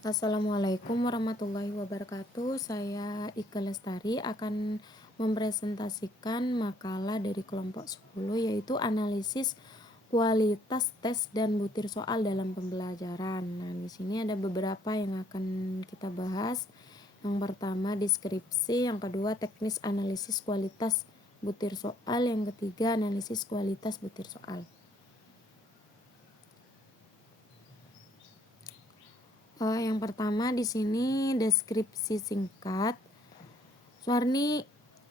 Assalamualaikum warahmatullahi wabarakatuh. Saya Ika Lestari akan mempresentasikan makalah dari kelompok 10 yaitu analisis kualitas tes dan butir soal dalam pembelajaran. Nah, di sini ada beberapa yang akan kita bahas. Yang pertama deskripsi, yang kedua teknis analisis kualitas butir soal, yang ketiga analisis kualitas butir soal. Yang pertama di sini deskripsi singkat.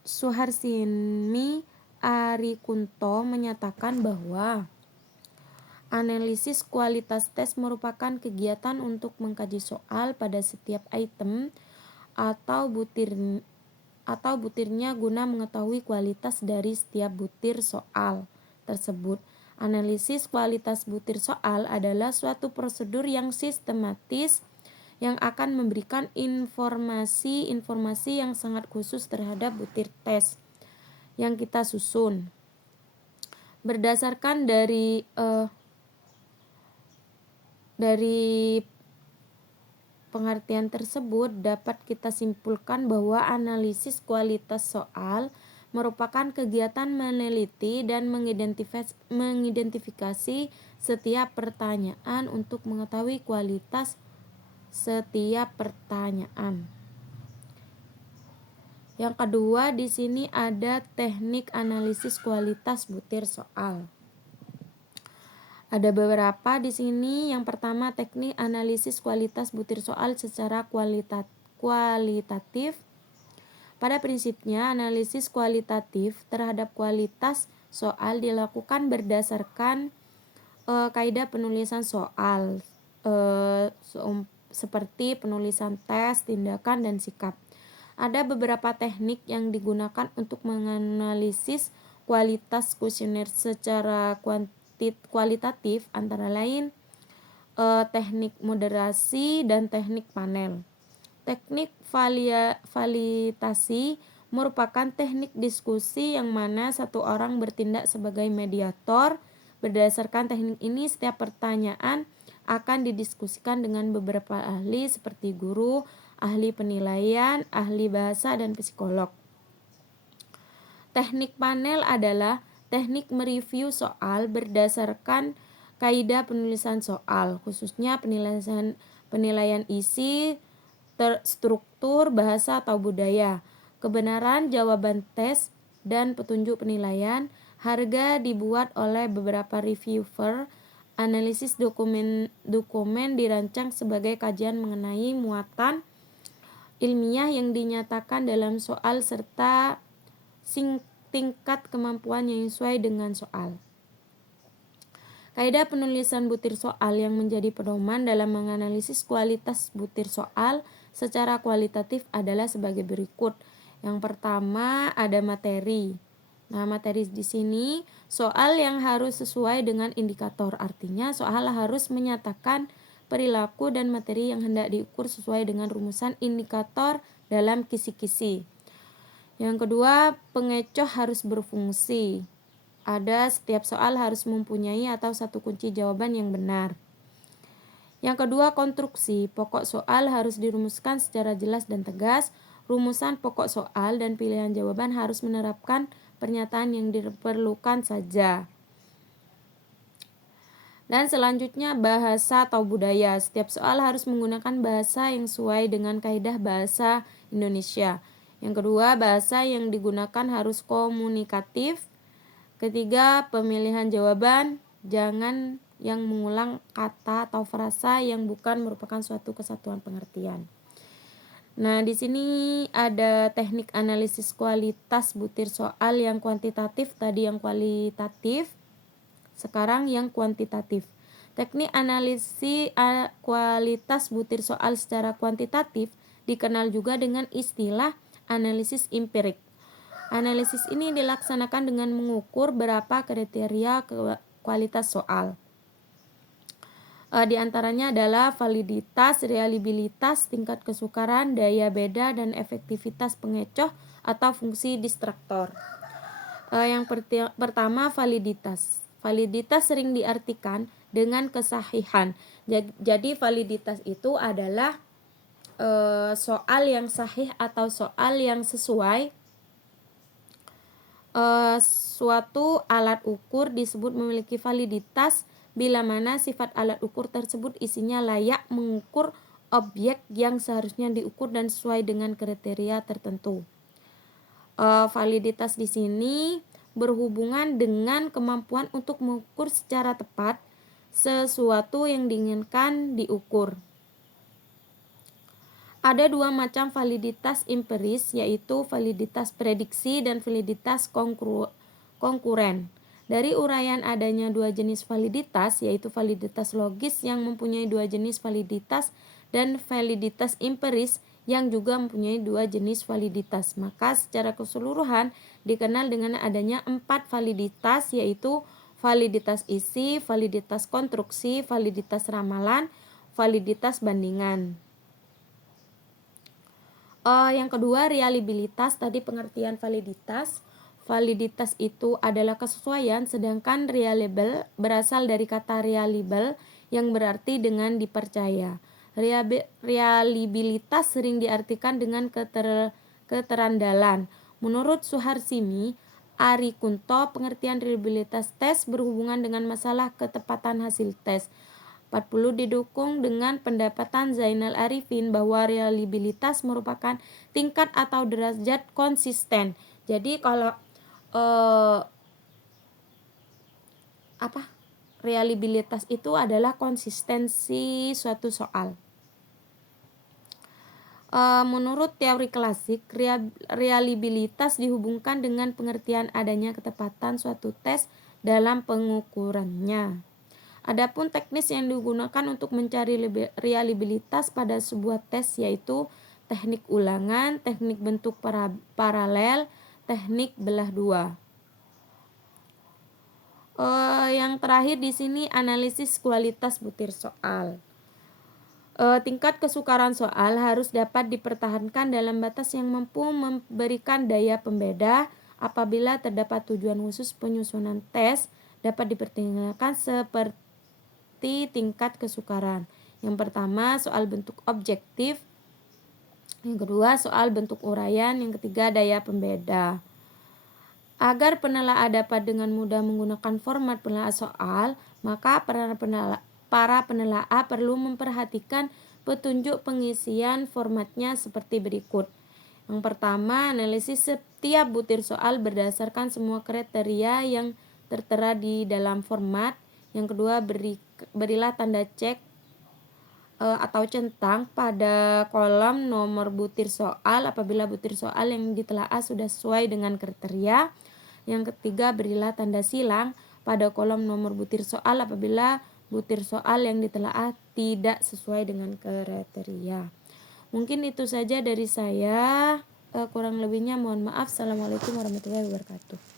Suharsini Arikunto menyatakan bahwa analisis kualitas tes merupakan kegiatan untuk mengkaji soal pada setiap item atau butirnya guna mengetahui kualitas dari setiap butir soal tersebut. Analisis kualitas butir soal adalah suatu prosedur yang sistematis yang akan memberikan informasi yang sangat khusus terhadap butir tes yang kita susun. Berdasarkan dari pengertian tersebut dapat kita simpulkan bahwa analisis kualitas soal merupakan kegiatan meneliti dan mengidentifikasi setiap pertanyaan untuk mengetahui kualitas setiap pertanyaan. Yang kedua, di sini ada teknik analisis kualitas butir soal. Ada beberapa di sini. Yang pertama, teknik analisis kualitas butir soal secara kualitatif. Pada prinsipnya, analisis kualitatif terhadap kualitas soal dilakukan berdasarkan kaidah penulisan soal seperti penulisan tes, tindakan, dan sikap. Ada beberapa teknik yang digunakan untuk menganalisis kualitas kuesioner secara kualitatif, antara lain teknik moderasi dan teknik panel. Teknik validasi merupakan teknik diskusi yang mana satu orang bertindak sebagai mediator. Berdasarkan teknik ini, setiap pertanyaan akan didiskusikan dengan beberapa ahli seperti guru, ahli penilaian, ahli bahasa, dan psikolog. Teknik panel adalah teknik mereview soal berdasarkan kaidah penulisan soal, khususnya penilaian isi, struktur, bahasa atau budaya, kebenaran jawaban tes, dan petunjuk penilaian. Harga dibuat oleh beberapa reviewer. Analisis dokumen dirancang sebagai kajian mengenai muatan ilmiah yang dinyatakan dalam soal serta tingkat kemampuan yang sesuai dengan soal. Kaidah penulisan butir soal yang menjadi pedoman dalam menganalisis kualitas butir soal secara kualitatif adalah sebagai berikut. Yang pertama ada materi. Nah, materi di sini soal yang harus sesuai dengan indikator, artinya soal harus menyatakan perilaku dan materi yang hendak diukur sesuai dengan rumusan indikator dalam kisi-kisi. Yang kedua, pengecoh harus berfungsi. Setiap soal harus mempunyai atau satu kunci jawaban yang benar. Yang kedua, konstruksi. Pokok soal harus dirumuskan secara jelas dan tegas. Rumusan pokok soal dan pilihan jawaban harus menerapkan pernyataan yang diperlukan saja. Dan selanjutnya, bahasa atau budaya. Setiap soal harus menggunakan bahasa yang sesuai dengan kaidah bahasa Indonesia. Yang kedua, bahasa yang digunakan harus komunikatif. Ketiga, pemilihan jawaban, jangan yang mengulang kata atau frasa yang bukan merupakan suatu kesatuan pengertian. Nah, di sini ada teknik analisis kualitas butir soal yang kuantitatif, tadi yang kualitatif, sekarang yang kuantitatif. Teknik analisis kualitas butir soal secara kuantitatif dikenal juga dengan istilah analisis empirik. Analisis ini dilaksanakan dengan mengukur berapa kriteria kualitas soal. Di antaranya adalah validitas, reliabilitas, tingkat kesukaran, daya beda, dan efektivitas pengecoh atau fungsi distraktor. Yang pertama, validitas. Validitas sering diartikan dengan kesahihan. Jadi validitas itu adalah soal yang sahih atau soal yang sesuai. Suatu alat ukur disebut memiliki validitas bila mana sifat alat ukur tersebut isinya layak mengukur objek yang seharusnya diukur dan sesuai dengan kriteria tertentu. Validitas di sini berhubungan dengan kemampuan untuk mengukur secara tepat sesuatu yang diinginkan diukur. Ada dua macam validitas empiris, yaitu validitas prediksi dan validitas konkuren. Dari uraian adanya dua jenis validitas, yaitu validitas logis yang mempunyai dua jenis validitas dan validitas empiris yang juga mempunyai dua jenis validitas. Maka secara keseluruhan dikenal dengan adanya 4 validitas, yaitu validitas isi, validitas konstruksi, validitas ramalan, validitas bandingan. Yang kedua, reliabilitas. Tadi pengertian validitas. Validitas itu adalah kesesuaian, sedangkan reliable berasal dari kata reliable yang berarti dengan dipercaya. Reliabilitas sering diartikan dengan keterandalan. Menurut Suharsini Ari Kunto, pengertian reliabilitas tes berhubungan dengan masalah ketepatan hasil tes. 40 didukung dengan pendapatan Zainal Arifin bahwa reliabilitas merupakan tingkat atau derajat konsisten. Jadi kalau reliabilitas itu adalah konsistensi suatu soal. Menurut teori klasik, reliabilitas dihubungkan dengan pengertian adanya ketepatan suatu tes dalam pengukurannya. Adapun teknis yang digunakan untuk mencari reliabilitas pada sebuah tes yaitu teknik ulangan, teknik bentuk paralel, teknik belah dua. Yang terakhir di sini analisis kualitas butir soal. Tingkat kesukaran soal harus dapat dipertahankan dalam batas yang mampu memberikan daya pembeda. Apabila terdapat tujuan khusus penyusunan tes dapat dipertimbangkan seperti tingkat kesukaran. Yang pertama, soal bentuk objektif. Yang kedua, soal bentuk uraian. Yang ketiga, daya pembeda. Agar penelaah dapat dengan mudah menggunakan format penelaah soal, maka para penelaah perlu memperhatikan petunjuk pengisian formatnya seperti berikut. Yang pertama, analisis setiap butir soal berdasarkan semua kriteria yang tertera di dalam format. Yang kedua, berilah tanda cek atau centang pada kolom nomor butir soal apabila butir soal yang ditelaah sudah sesuai dengan kriteria. Yang ketiga, berilah tanda silang pada kolom nomor butir soal apabila butir soal yang ditelaah tidak sesuai dengan kriteria. Mungkin itu saja dari saya. Kurang lebihnya mohon maaf. Assalamualaikum warahmatullahi wabarakatuh.